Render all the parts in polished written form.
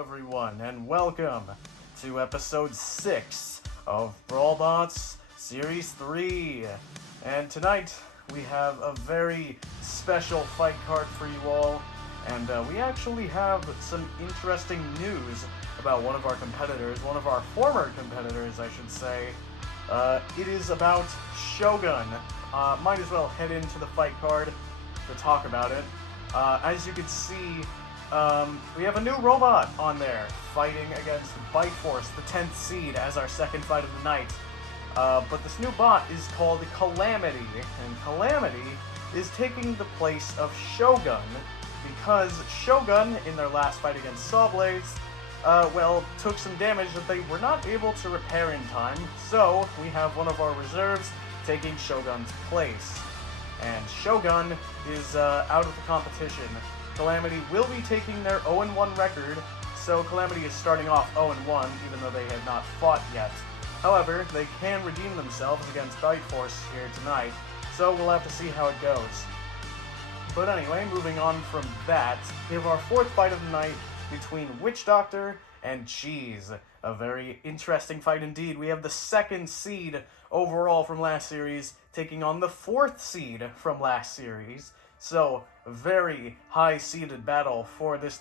everyone, and welcome to episode 6 of Brawlbots Series 3. And tonight, we have a very special fight card for you all, and we actually have some interesting news about one of our competitors, one of our former competitors, I should say. It is about Shogun. Might as well head into the fight card to talk about it. As you can see, we have a new robot on there, fighting against Bite Force, the 10th seed, as our second fight of the night. But this new bot is called Calamity, and Calamity is taking the place of Shogun, because Shogun, in their last fight against Sawblaze, took some damage that they were not able to repair in time, so we have one of our reserves taking Shogun's place. And Shogun is out of the competition. Calamity will be taking their 0-1 record, so Calamity is starting off 0-1, even though they had not fought yet. However, they can redeem themselves against Bite Force here tonight, so we'll have to see how it goes. But anyway, moving on from that, we have our fourth fight of the night between Witch Doctor and Cheese. A very interesting fight indeed. We have the second seed overall from last series taking on the fourth seed from last series. So, a very high-seeded battle for this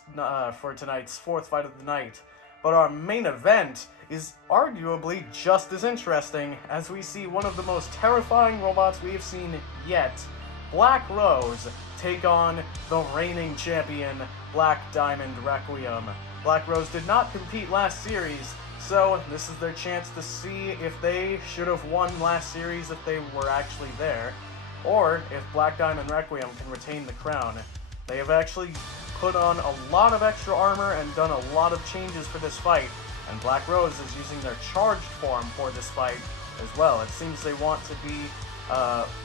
for tonight's fourth fight of the night. But our main event is arguably just as interesting, as we see one of the most terrifying robots we have seen yet, Black Rose, take on the reigning champion, Black Diamond Requiem. Black Rose did not compete last series, so this is their chance to see if they should have won last series if they were actually there, or if Black Diamond Requiem can retain the crown. They have actually put on a lot of extra armor and done a lot of changes for this fight, and Black Rose is using their charged form for this fight as well. It seems they want to be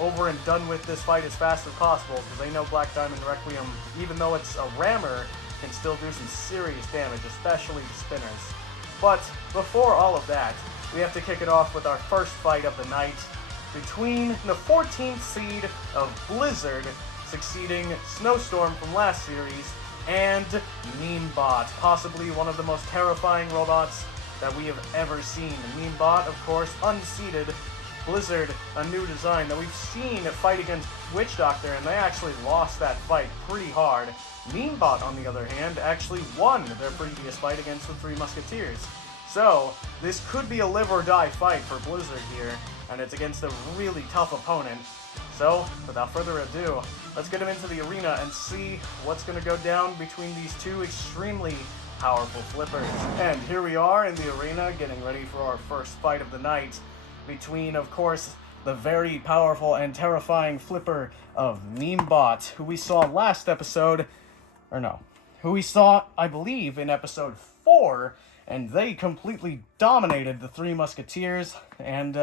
over and done with this fight as fast as possible, because they know Black Diamond Requiem, even though it's a rammer, can still do some serious damage, especially to spinners. But before all of that, we have to kick it off with our first fight of the night between the 14th seed of Blizzard, succeeding Snowstorm from last series, and Meanbot, possibly one of the most terrifying robots that we have ever seen. Meanbot, of course, unseeded. Blizzard, a new design that we've seen fight against Witch Doctor, and they actually lost that fight pretty hard. Meanbot, on the other hand, actually won their previous fight against the Three Musketeers. So, this could be a live-or-die fight for Blizzard here, and it's against a really tough opponent. So, without further ado, let's get him into the arena and see what's going to go down between these two extremely powerful flippers. And here we are in the arena, getting ready for our first fight of the night between, of course, the very powerful and terrifying flipper of Meanbot, who we saw last episode, who we saw, I believe, in episode 4, and they completely dominated the Three Musketeers, and,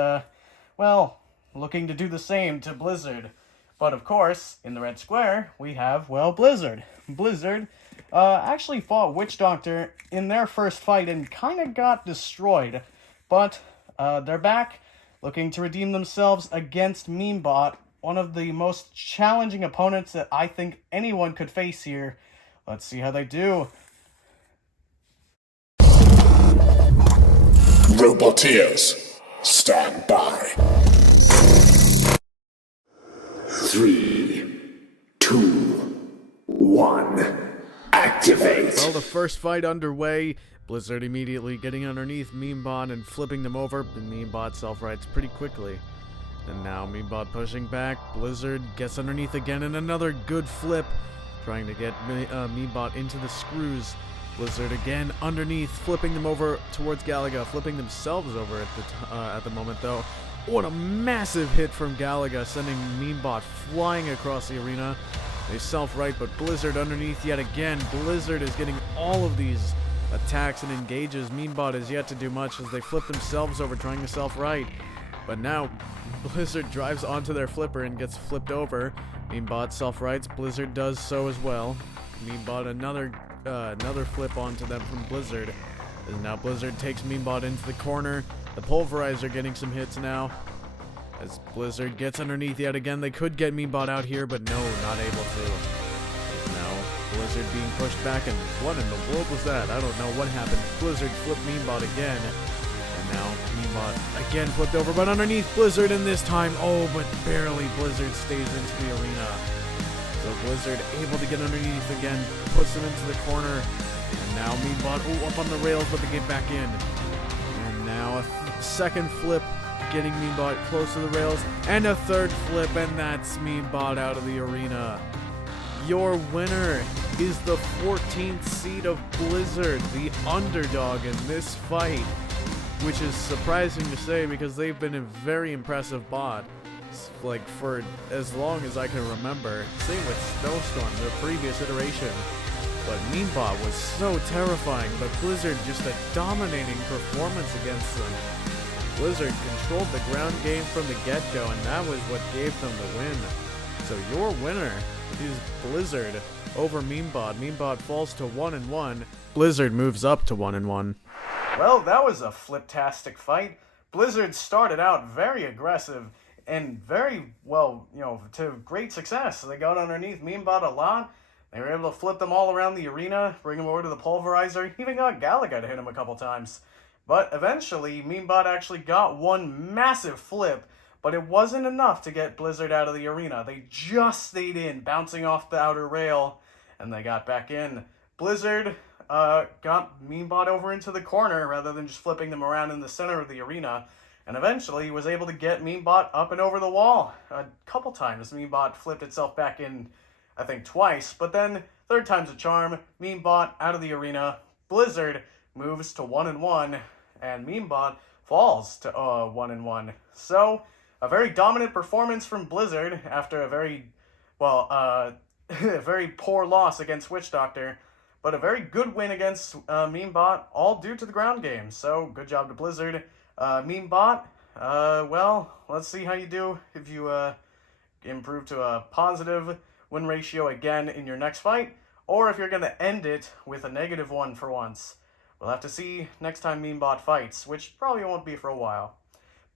looking to do the same to Blizzard. But, of course, in the red square, we have, Blizzard. Blizzard actually fought Witch Doctor in their first fight and kind of got destroyed, but they're back, looking to redeem themselves against Meanbot, one of the most challenging opponents that I think anyone could face here. Let's see how they do. Roboteers, stand by. 3, 2, 1, activate. Well, the first fight underway. Blizzard immediately getting underneath Meanbot and flipping them over, and Meanbot self-rights pretty quickly. And now Meanbot pushing back. Blizzard gets underneath again, and another good flip, trying to get Meanbot into the screws. Blizzard again underneath, flipping them over towards Galaga, flipping themselves over at the moment though. What a massive hit from Galaga, sending Meanbot flying across the arena. They self-right, but Blizzard underneath yet again. Blizzard is getting all of these attacks and engages. Meanbot is yet to do much as they flip themselves over trying to self-right. But now, Blizzard drives onto their flipper and gets flipped over. Meanbot self-rights, Blizzard does so as well. Meanbot another flip onto them from Blizzard. As now Blizzard takes Meanbot into the corner. The Pulverizer getting some hits now. As Blizzard gets underneath yet again, they could get Meanbot out here, but no, not able to. Now Blizzard being pushed back, and what in the world was that? I don't know what happened. Blizzard flipped Meanbot again, and now Meanbot again flipped over, but underneath Blizzard, and this time, oh, but barely. Blizzard stays into the arena. So Blizzard able to get underneath again, puts him into the corner, and now Meanbot, up on the rails, but they get back in. And now a second flip, getting Meanbot close to the rails, and a third flip, and that's Meanbot out of the arena. Your winner is the 14th seed of Blizzard, the underdog in this fight, which is surprising to say because they've been a very impressive bot, like, for as long as I can remember. Same with Snowstorm, the previous iteration. But Meanbot was so terrifying, but Blizzard just a dominating performance against them. Blizzard controlled the ground game from the get-go, and that was what gave them the win. So your winner is Blizzard over Meanbot. Meanbot falls to 1-1. Blizzard moves up to 1-1. Well, that was a flip-tastic fight. Blizzard started out very aggressive and very, well, to great success. They got underneath Meanbot a lot. They were able to flip them all around the arena, bring them over to the pulverizer, even got Galaga to hit him a couple times. But eventually, Meanbot actually got one massive flip, but it wasn't enough to get Blizzard out of the arena. They just stayed in, bouncing off the outer rail, and they got back in. Blizzard got Meanbot over into the corner rather than just flipping them around in the center of the arena, and eventually was able to get Meanbot up and over the wall. A couple times, Meanbot flipped itself back in, I think twice, but then third time's a charm. Meanbot out of the arena. Blizzard moves to 1-1, and Meanbot falls to 1-1. So, a very dominant performance from Blizzard after a very, very poor loss against Witch Doctor, but a very good win against Meanbot, all due to the ground game. So, good job to Blizzard. Meanbot, let's see how you do if you improve to a positive win ratio again in your next fight, or if you're going to end it with a -1 for once. We'll have to see next time Meanbot fights, which probably won't be for a while.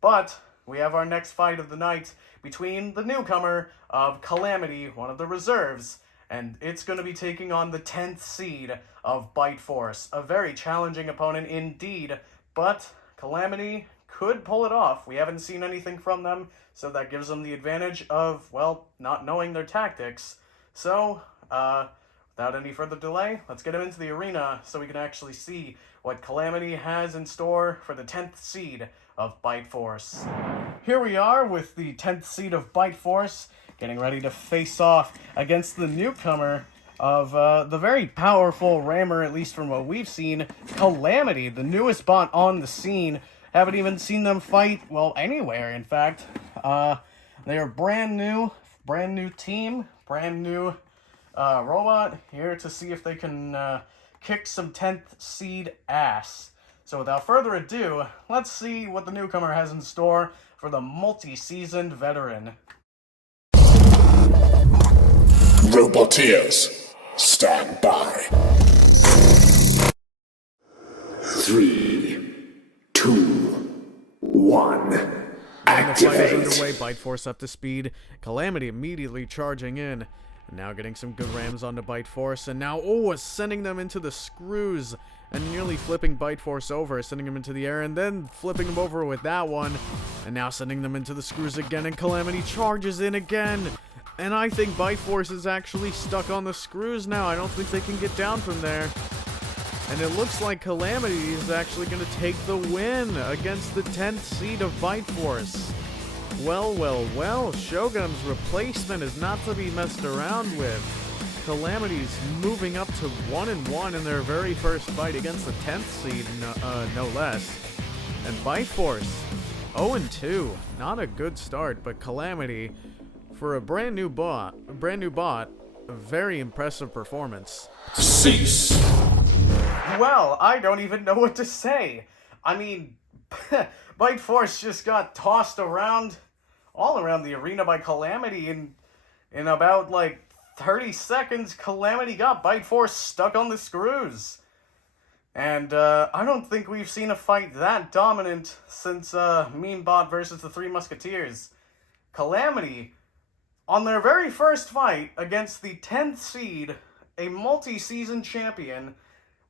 But we have our next fight of the night between the newcomer of Calamity, one of the reserves, and it's going to be taking on the 10th seed of Bite Force. A very challenging opponent indeed, but Calamity could pull it off. We haven't seen anything from them, so that gives them the advantage of, not knowing their tactics. So, without any further delay, let's get him into the arena so we can actually see what Calamity has in store for the 10th seed of Bite Force. Here we are with the 10th seed of Bite Force, getting ready to face off against the newcomer of the very powerful rammer, at least from what we've seen, Calamity, the newest bot on the scene. Haven't even seen them fight, anywhere, in fact. They are brand new team, brand new robot, here to see if they can kick some 10th seed ass. So without further ado, let's see what the newcomer has in store for the multi-seasoned veteran. Roboteers, stand by. 3, 2, 1. The fight is Activate. underway, Bite Force up to speed. Calamity immediately charging in. And now getting some good rams onto Bite Force, and now, sending them into the screws, and nearly flipping Bite Force over, sending him into the air, and then flipping him over with that one, and now sending them into the screws again, and Calamity charges in again, and I think Bite Force is actually stuck on the screws now. I don't think they can get down from there, and it looks like Calamity is actually going to take the win against the 10th seed of Bite Force. Well, Shogun's replacement is not to be messed around with. Calamity's moving up to 1-1 in their very first fight against the 10th seed, no less. And Bite Force, 0-2. Not a good start, but Calamity, for a brand new bot, a very impressive performance. Cease. Well, I don't even know what to say. I mean, Bite Force just got tossed around, all around the arena by Calamity, and in about, 30 seconds, Calamity got Bite Force stuck on the screws. And, I don't think we've seen a fight that dominant since, Meanbot versus the Three Musketeers. Calamity, on their very first fight against the 10th seed a multi-season champion,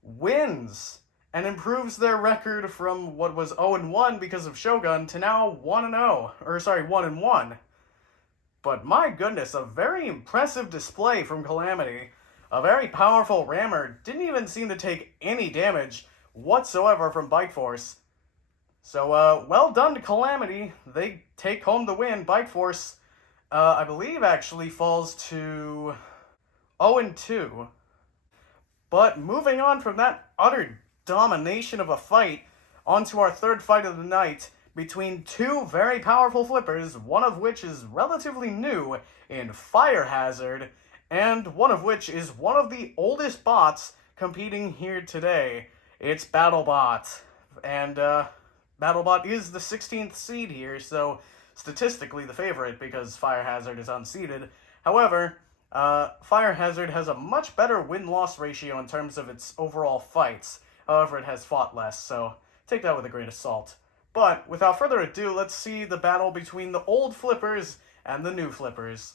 wins and improves their record from what was 0-1 because of Shogun to now 1-0. Or sorry, 1-1. But my goodness, a very impressive display from Calamity. A very powerful rammer, didn't even seem to take any damage whatsoever from Bite Force. So, well done to Calamity. They take home the win. Bite Force, I believe, actually falls to 0-2. But moving on from that utter domination of a fight, onto our third fight of the night between two very powerful flippers, one of which is relatively new in Fire Hazard, and one of which is one of the oldest bots competing here today. It's Brawlbot. And, Brawlbot is the 16th seed here, so statistically the favorite because Fire Hazard is unseeded. However, Fire Hazard has a much better win-loss ratio in terms of its overall fights. However, it has fought less, so take that with a grain of salt. But, without further ado, let's see the battle between the old flippers and the new flippers.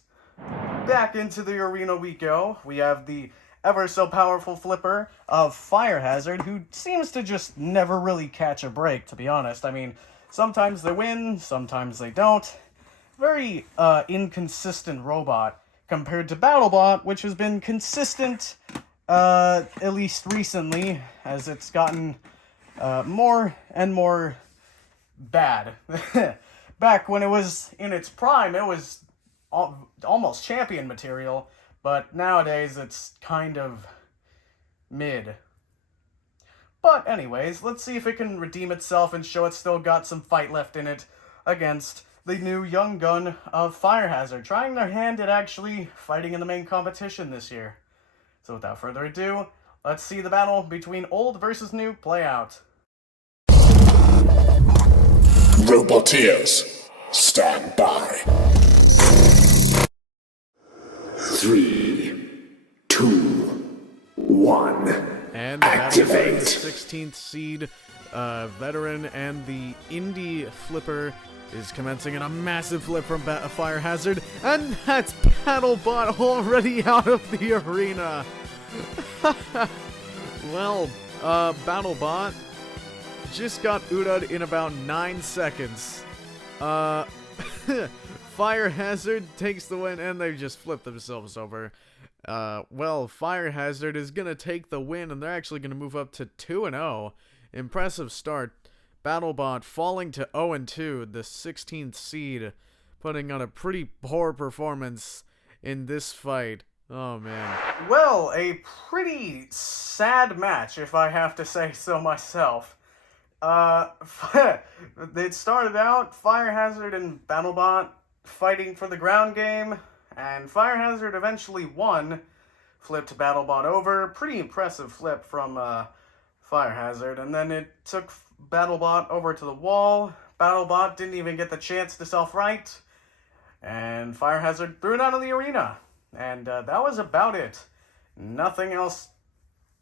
Back into the arena we go. We have the ever so powerful flipper of Fire Hazard, who seems to just never really catch a break, to be honest. I mean, sometimes they win, sometimes they don't. Very inconsistent robot compared to Brawlbot, which has been consistent, at least recently, as it's gotten more and more bad. Back when it was in its prime, it was almost champion material, but nowadays it's kind of mid. But anyways, let's see if it can redeem itself and show it's still got some fight left in it against the new young gun of Fire Hazard, trying their hand at actually fighting in the main competition this year. So without further ado, let's see the battle between old versus new play out. Roboteers, stand by. 3, 2, 1. And the battle between Activate. the 16th seed veteran and the indie flipper is commencing in a massive flip from Fire Hazard, and that's Brawlbot already out of the arena. Well, Brawlbot just got UDA'd in about 9 seconds. Fire Hazard takes the win, and they just flipped themselves over. Well, Fire Hazard is gonna take the win, and they're actually gonna move up to 2-0. Impressive start. Brawlbot falling to 0-2, the 16th seed, putting on a pretty poor performance in this fight. Oh, man. Well, a pretty sad match, if I have to say so myself. It started out Fire Hazard and Brawlbot fighting for the ground game, and Fire Hazard eventually won, flipped Brawlbot over. Pretty impressive flip from Fire Hazard, and then it took Brawlbot over to the wall. Brawlbot didn't even get the chance to self-right, and Fire Hazard threw it out of the arena. And that was about it. Nothing else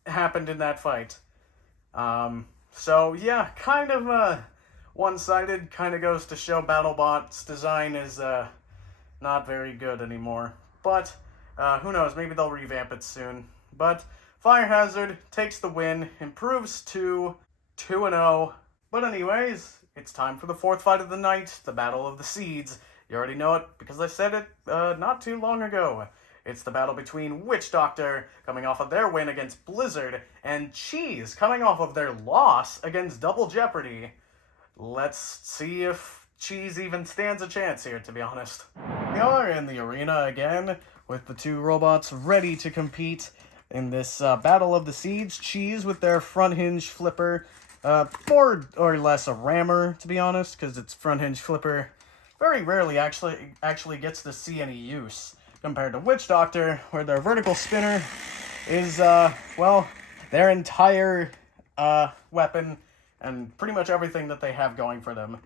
happened in that fight. So yeah, kind of one-sided. Kind of goes to show Brawlbot's design is not very good anymore. But who knows, maybe they'll revamp it soon. But Fire Hazard takes the win, improves to 2-0. But anyways, it's time for the fourth fight of the night, the Battle of the Seeds. You already know it because I said it not too long ago. It's the battle between Witch Doctor, coming off of their win against Blizzard, and Cheese, coming off of their loss against Double Jeopardy. Let's see if Cheese even stands a chance here, to be honest. We are in the arena again, with the two robots ready to compete in this Battle of the Seeds. Cheese with their front hinge flipper, more or less a rammer, to be honest, because its front hinge flipper very rarely actually gets to see any use, compared to Witch Doctor, where their vertical spinner is, well, their entire weapon and pretty much everything that they have going for them.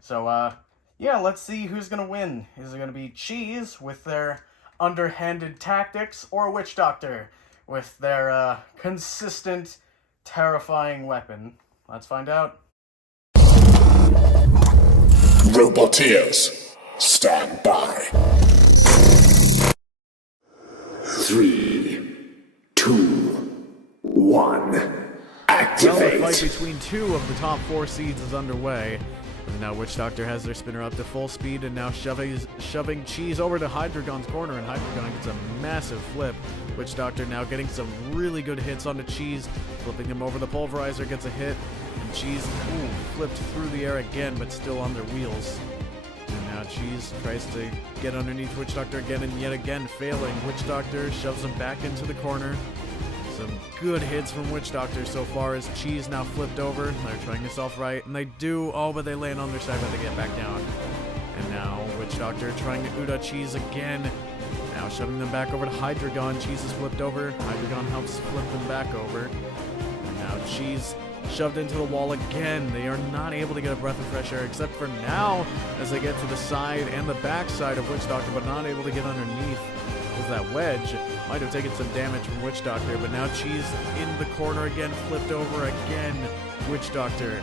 So, yeah, let's see who's going to win. Is it going to be Cheese with their underhanded tactics, or Witch Doctor with their consistent, terrifying weapon? Let's find out. Roboteers, stand by. 3, 2, 1. Well, Activate. the fight between two of the top 4 seeds is underway. And now Witch Doctor has their spinner up to full speed and now shoving Cheese over to Hydreigon's corner, and Hydreigon gets a massive flip. Witch Doctor now getting some really good hits onto Cheese, flipping him over the pulverizer, gets a hit, and Cheese flipped through the air again, but still on their wheels. And now Cheese tries to get underneath Witch Doctor again, and yet again failing. Witch Doctor shoves him back into the corner. Some good hits from Witch Doctor so far as Cheese now flipped over. They're trying to self-right, and they do. Oh, but they land on their side, but they get back down. And now Witch Doctor trying to Uda Cheese again. Now shoving them back over to Hydreigon. Cheese is flipped over. Hydreigon helps flip them back over. And now Cheese shoved into the wall again. They are not able to get a breath of fresh air, except for now as they get to the side and the back side of Witch Doctor, but not able to get underneath. That wedge might have taken some damage from Witch Doctor, but now Cheese in the corner again, flipped over again. Witch Doctor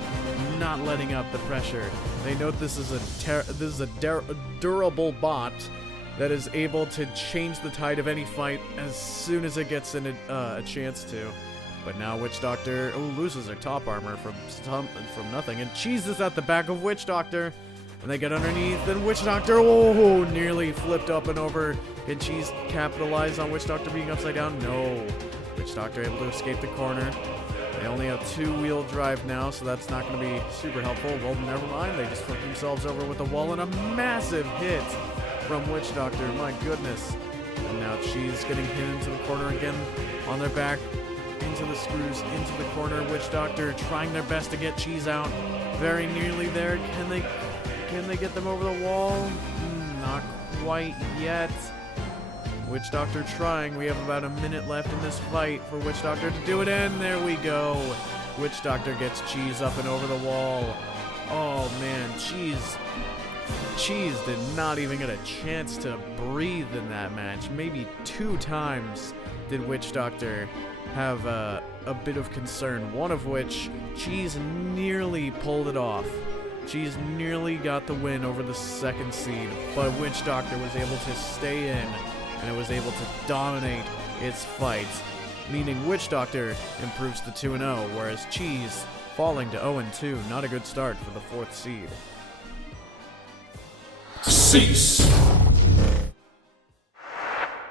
not letting up the pressure. They note this is a durable bot that is able to change the tide of any fight as soon as it gets in a chance to. But now Witch Doctor loses her top armor from nothing, and Cheese is at the back of Witch Doctor. And they get underneath, and Witch Doctor, nearly flipped up and over. Can Cheese capitalize on Witch Doctor being upside down? No. Witch Doctor able to escape the corner. They only have 2-wheel drive now, so that's not going to be super helpful. Well, never mind. They just flip themselves over with the wall, and a massive hit from Witch Doctor. My goodness. And now Cheese getting hit into the corner again on their back. Into the screws, into the corner. Witch Doctor trying their best to get Cheese out. Very nearly there. Can they get them over the wall? Not quite yet. Witch Doctor trying. We have about a minute left in this fight for Witch Doctor to do it, and there we go. Witch Doctor gets Cheese up and over the wall. Oh man, Cheese did not even get a chance to breathe in that match. Maybe 2 times did Witch Doctor have a bit of concern, one of which Cheese nearly pulled it off. Cheese nearly got the win over the 2nd seed, but Witch Doctor was able to stay in, and it was able to dominate its fight, meaning Witch Doctor improves to 2-0, whereas Cheese falling to 0-2. Not a good start for the 4th seed. Cease.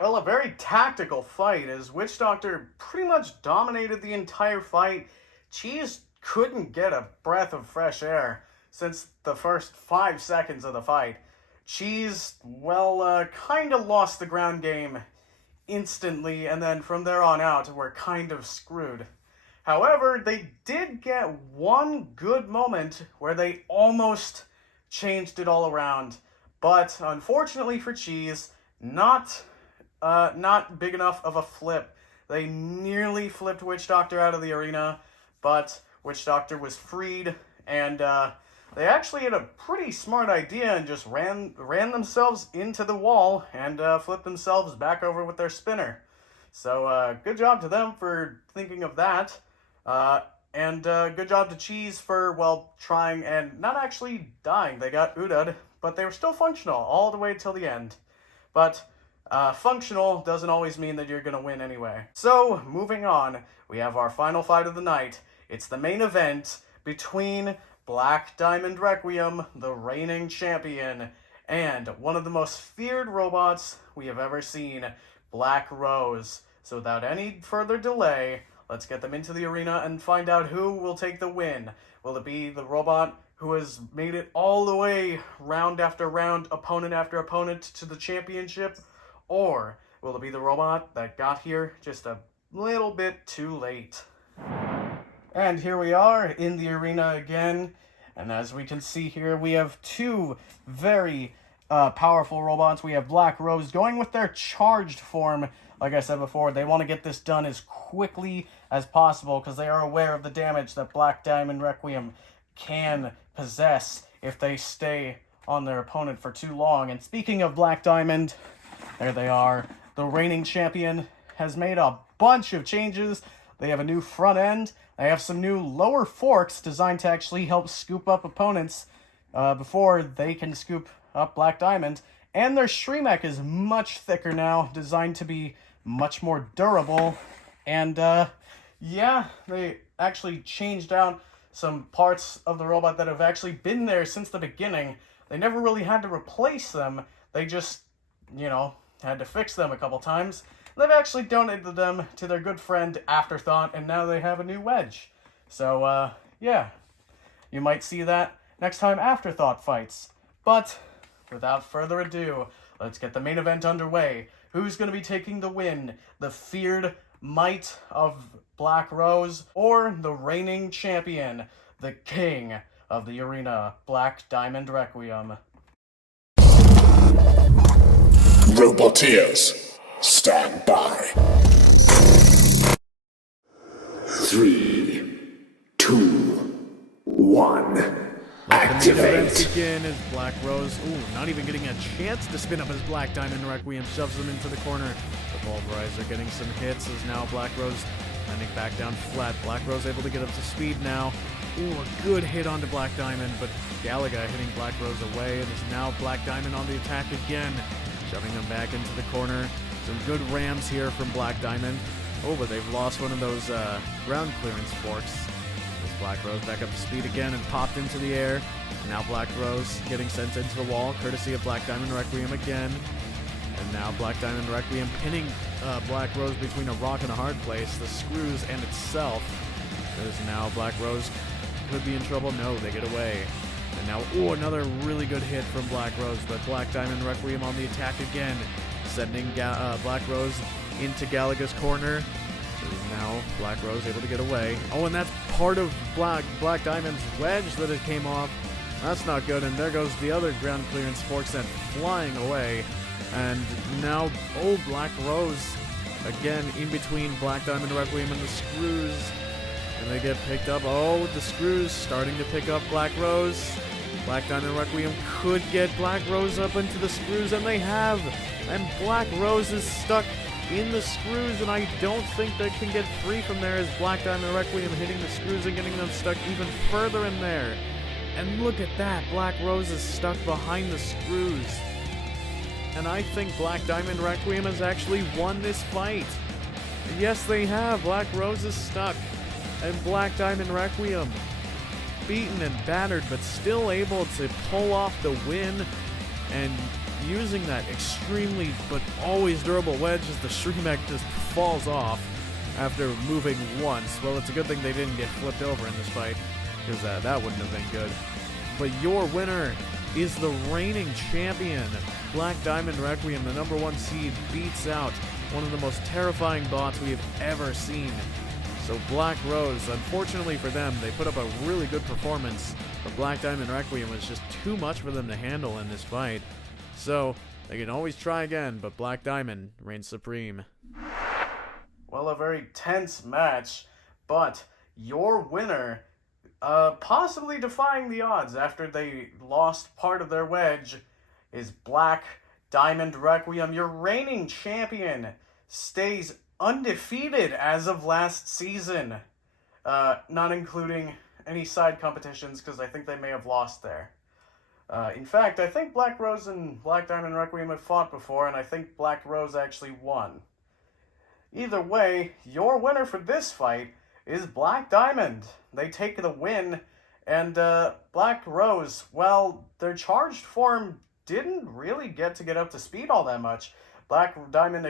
Well, a very tactical fight as Witch Doctor pretty much dominated the entire fight. Cheese couldn't get a breath of fresh air since the first 5 seconds of the fight. Cheese, kind of lost the ground game instantly, and then from there on out, we're kind of screwed. However, they did get one good moment where they almost changed it all around, but unfortunately for Cheese, not big enough of a flip. They nearly flipped Witch Doctor out of the arena, but Witch Doctor was freed, and they actually had a pretty smart idea and just ran themselves into the wall and flipped themselves back over with their spinner. So good job to them for thinking of that. And good job to Cheese for, trying and not actually dying. They got Uda'd, but they were still functional all the way till the end. But functional doesn't always mean that you're going to win anyway. So, moving on, we have our final fight of the night. It's the main event between Black Diamond Requiem, the reigning champion, and one of the most feared robots we have ever seen, Black Rose. So without any further delay, let's get them into the arena and find out who will take the win. Will it be the robot who has made it all the way, round after round, opponent after opponent, to the championship? Or will it be the robot that got here just a little bit too late? And here we are in the arena again, and as we can see here, we have 2 very powerful robots. We have Black Rose going with their charged form. Like I said before, they want to get this done as quickly as possible because they are aware of the damage that Black Diamond Requiem can possess if they stay on their opponent for too long. And speaking of Black Diamond, there they are. The reigning champion has made a bunch of changes. They have a new front end. They have some new lower forks designed to actually help scoop up opponents before they can scoop up Black Diamond. And their Shreemec is much thicker now, designed to be much more durable And, yeah, they actually changed out some parts of the robot that have actually been there since the beginning. They never really had to replace them. They just, had to fix them a couple times. They've actually donated them to their good friend Afterthought, and now they have a new wedge. So, yeah, you might see that next time Afterthought fights. But, without further ado, let's get the main event underway. Who's going to be taking the win? The feared might of Black Rose, or the reigning champion, the king of the arena, Black Diamond Requiem? Roboteers, stand by. 3, 2, 1. The main event Activate. begin as Black Rose, not even getting a chance to spin up his Black Diamond Requiem, shoves him into the corner. The Pulverizer getting some hits as now Black Rose landing back down flat. Black Rose able to get up to speed now. A good hit onto Black Diamond, but Galaga hitting Black Rose away, and is now Black Diamond on the attack again, shoving them back into the corner. Some good rams here from Black Diamond. But they've lost one of those ground clearance forks. Black Rose back up to speed again and popped into the air. Now Black Rose getting sent into the wall, courtesy of Black Diamond Requiem again. And now Black Diamond Requiem pinning Black Rose between a rock and a hard place, the screws and itself. As now Black Rose could be in trouble. No, they get away. And now, another really good hit from Black Rose, but Black Diamond Requiem on the attack again, sending Black Rose into Galaga's corner. Now Black Rose able to get away. And that's part of Black Diamond's wedge that it came off. That's not good, and there goes the other ground clearance fork sent flying away. And now, Black Rose again in between Black Diamond Requiem and the screws. And they get picked up. The screws starting to pick up Black Rose. Black Diamond Requiem could get Black Rose up into the screws, and they have. And Black Rose is stuck in the screws, and I don't think they can get free from there as Black Diamond Requiem hitting the screws and getting them stuck even further in there. And look at that, Black Rose is stuck behind the screws. And I think Black Diamond Requiem has actually won this fight. Yes, they have. Black Rose is stuck, and Black Diamond Requiem beaten and battered, but still able to pull off the win, and using that extremely but always durable wedge as the Shreemek just falls off after moving once. Well, it's a good thing they didn't get flipped over in this fight, because that wouldn't have been good. But your winner is the reigning champion. Black Diamond Requiem, the number 1 seed, beats out one of the most terrifying bots we have ever seen. So Black Rose, unfortunately for them, they put up a really good performance, but Black Diamond Requiem was just too much for them to handle in this fight. So, they can always try again, but Black Diamond reigns supreme. Well, a very tense match, but your winner, possibly defying the odds after they lost part of their wedge, is Black Diamond Requiem. Your reigning champion stays undefeated as of last season, not including any side competitions, because I think they may have lost there. In fact, I think Black Rose and Black Diamond Requiem have fought before, and I think Black Rose actually won. Either way, your winner for this fight is Black Diamond. They take the win, and Black Rose, well, their charged form didn't really get up to speed all that much. Black Diamond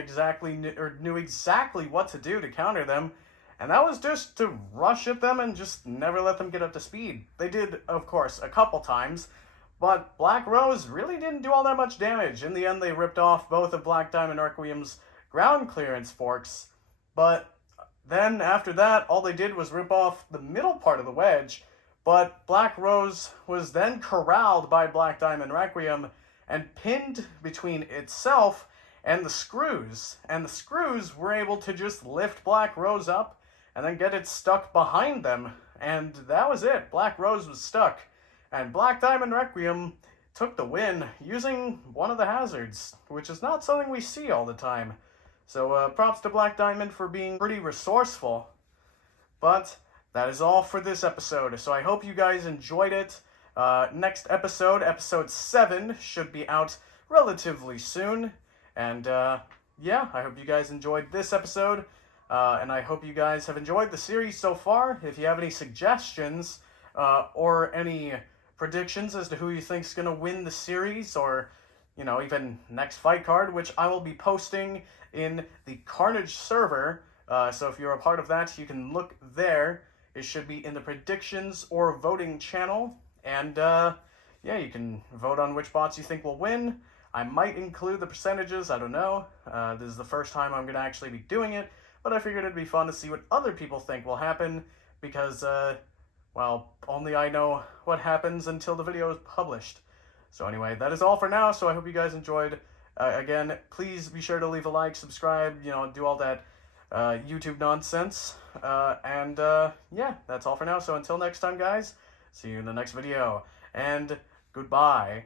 knew exactly what to do to counter them, and that was just to rush at them and just never let them get up to speed. They did, of course, a couple times, but Black Rose really didn't do all that much damage. In the end, they ripped off both of Black Diamond Requiem's ground clearance forks, but then after that, all they did was rip off the middle part of the wedge, but Black Rose was then corralled by Black Diamond Requiem and pinned between itself and the screws were able to just lift Black Rose up and then get it stuck behind them, and that was it. Black Rose was stuck, and Black Diamond Requiem took the win using one of the hazards, which is not something we see all the time. So props to Black Diamond for being pretty resourceful. But that is all for this episode, so I hope you guys enjoyed it. Next episode, episode 7, should be out relatively soon. And yeah, I hope you guys enjoyed this episode. and I hope you guys have enjoyed the series so far. If you have any suggestions or any predictions as to who you think's going to win the series, or, you know, even next fight card, which I will be posting in the Carnage server. So if you're a part of that, you can look there. It should be in the predictions or voting channel. And yeah, you can vote on which bots you think will win. I might include the percentages, I don't know. This is the first time I'm going to actually be doing it, but I figured it'd be fun to see what other people think will happen, because, well, only I know what happens until the video is published. So anyway, that is all for now, so I hope you guys enjoyed. Again, please be sure to leave a like, subscribe, you know, do all that YouTube nonsense. And yeah, that's all for now. So until next time, guys, see you in the next video, and goodbye.